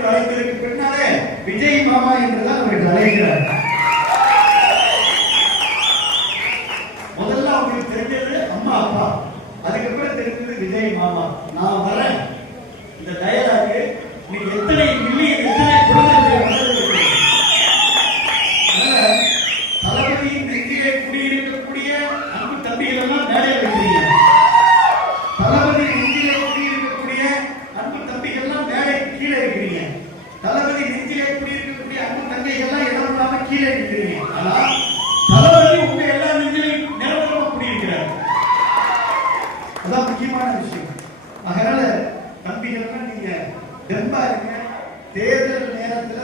என்று அழைப்பதற்கு பின்னாலே விஜய் மாமா என்றுதான் அவர்கள் அழைக்கிறார். முதல்ல அவங்களுக்கு தெரிஞ்சது அம்மா அப்பா, அதுக்கப்புறம் தெரிஞ்சது விஜய் மாமா. நான் வரேன் இந்த டயலாக் இன்னைக்கு எத்தனை மில்லியன் எத்தனை குடும்பங்கள் தளபதியின் நெஞ்சிலே குடியிருக்கக்கூடிய அன்பு தம்பிகள் எல்லாம் மேலே வைக்கிறீங்க. தளபதி நெஞ்சிலே குடியிருக்கக்கூடிய அன்பு தம்பிகள் எல்லாம் மேலே கீழே இருக்கிறீங்க. தளபதி நெஞ்சிலே குடியிருக்கக்கூடிய அன்பு தங்கைகள் எல்லாம் இடம் கீழே இருக்கிறீங்க. ஆனா தளபதி உங்க எல்லா நெஞ்சிலையும் நிரந்தரமா குடியிருக்கிறார். அதான் முக்கியமான விஷயம். அதனால தம்பிகள் நீங்க தெம்பா இருங்க. தேர்தல் நேரத்துல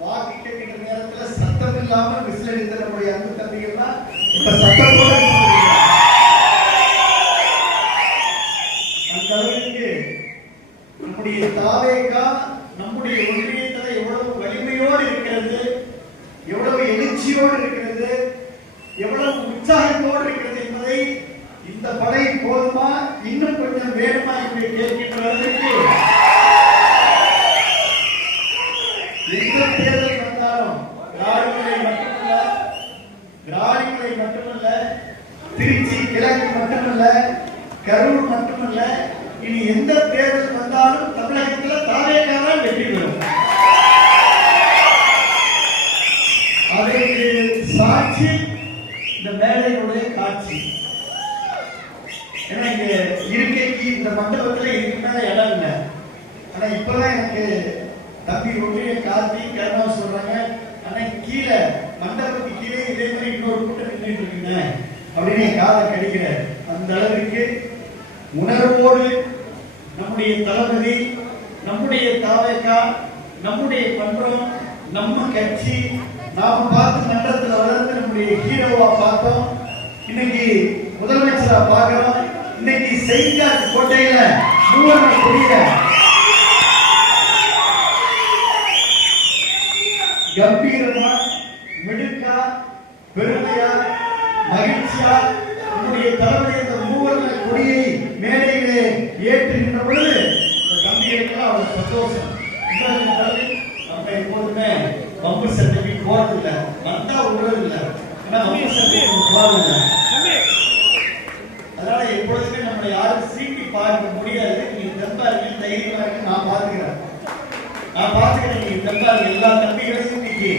வாக்கு கேட்கிற நேரத்துல சத்தம் இல்லாம விசில் அடித்த நம்முடைய அன்பு தம்பிகள்லாம் இப்ப சத்தத்தோட அந்த அளவுக்கு நம்முடைய தாவேகா நம்முடைய ஒன்றியத்துல எவ்வளவு வலிமையோடு இருக்கிறது, எவ்வளவு எழுச்சியோடு இருக்கிறது, எவ்வளவு உற்சாகத்தோடு இருக்கிறது என்பதை இந்த படை போதுமா இன்னும் கொஞ்சம் வேணுமா என்று கேட்கின்ற அளவுக்கு எந்த தேர்தல் வந்தாலும் திராவிடங்களை மட்டுமல்ல, திருச்சி கிழக்கு மட்டுமல்ல, கரூர் மட்டுமல்ல, இனி எந்த தேர்தல் வந்தாலும் தமிழகத்தில் தாவேகாதான் வெற்றி பெறும். அதற்கு சாட்சி இந்த மேடையுடைய காட்சி. ஏன்னா இங்க இருக்கைக்கு இந்த மண்டபத்தில் இதுக்கு மேல இடம் இல்லை. ஆனா இப்பதான் எனக்கு தம்பி ஒன்றிய கார்த்தி கருணா சொல்றாங்க, ஆனா கீழே மண்டபத்துக்கு கீழே இதே மாதிரி இன்னொரு கூட்டம் நின்றுட்டு இருக்குங்க அப்படின்னு காதை கடிக்கிற அந்த அளவிற்கு உணர்வோடு நம்முடைய தளபதி, நம்முடைய தாவேகா, நம்முடைய மன்றம், நம்ம கட்சி, நாம பார்த்து மன்றத்தில் வளர்ந்து நம்முடைய ஹீரோவா பார்த்தோம். இன்னைக்கு முதலமைச்சரா பார்க்கிறோம். இன்னைக்கு செய்தியாளர் கோட்டையில மூவர்ண கொடியில கம்பீரமா, மிடுக்கா, பெருமையா, மகிழ்ச்சியா நம்முடைய தளபதி அந்த மூவர்ண கொடியை மேடையிலே ஏற்றுகின்ற பொழுது இந்த தம்பிகளுக்கு அவ்வளவு சந்தோஷம். நம்ம எப்போதுமே பம்பு சட்டைக்கு போறதில்லை, வந்தா விடுறதில்லை. ஏன்னா பம்பு சட்டைக்கு போறதில்லை. அதனால எப்பொழுதுமே நம்மளை யாரும் சீட்டி பார்க்க முடியாது. நீங்க தெம்பாருங்க, தைரியமா இருக்கு. நான் பார்த்துக்கிறேன். நீங்க தெம்பாருங்க. எல்லா தம்பிகளையும் இன்னைக்கு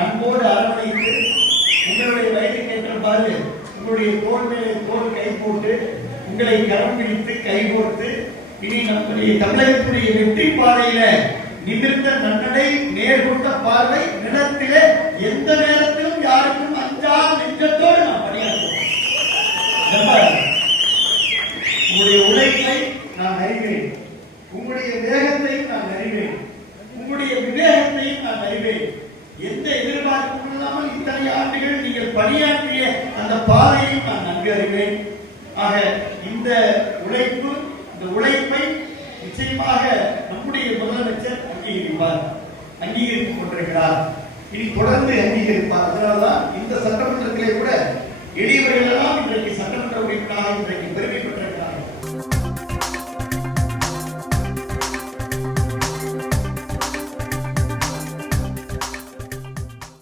அன்போடு அரவணைத்து உங்களுடைய வயது கேட்ட பாரு, உங்களுடைய தோல் மேலே தோல் கை போட்டு உங்களை கரம் பிடித்து கை கோர்த்து இனி நம்முடைய தமிழகத்துடைய வெற்றி பாதையில நிமிர்ந்த நன்னடை, நேர்கொண்ட பார்வை, நிலத்திலே எந்த நேரத்திலும் யாருக்கும் அஞ்சா நெஞ்சத்தோடு நாம் பணியாற்றுவோம். உங்களுடைய உழைப்பை நான் அறிவேன், உங்களுடைய வேகத்தையும் நான் அறிவேன், உங்களுடைய விவேகத்தையும் நான் அறிவேன். எந்த எதிர்பார்ப்பும் இல்லாமல் இத்தனை ஆண்டுகள் நீங்கள் பணியாற்றிய அந்த பாதையையும் நான் நன்கு அறிவேன். ஆக இந்த உழைப்பை நிச்சயமாக நம்முடைய முதலமைச்சர் அங்கீகரித்துக் கொண்டிருக்கிறார். இனி தொடர்ந்து அங்கீகரிப்பார். அதனால்தான்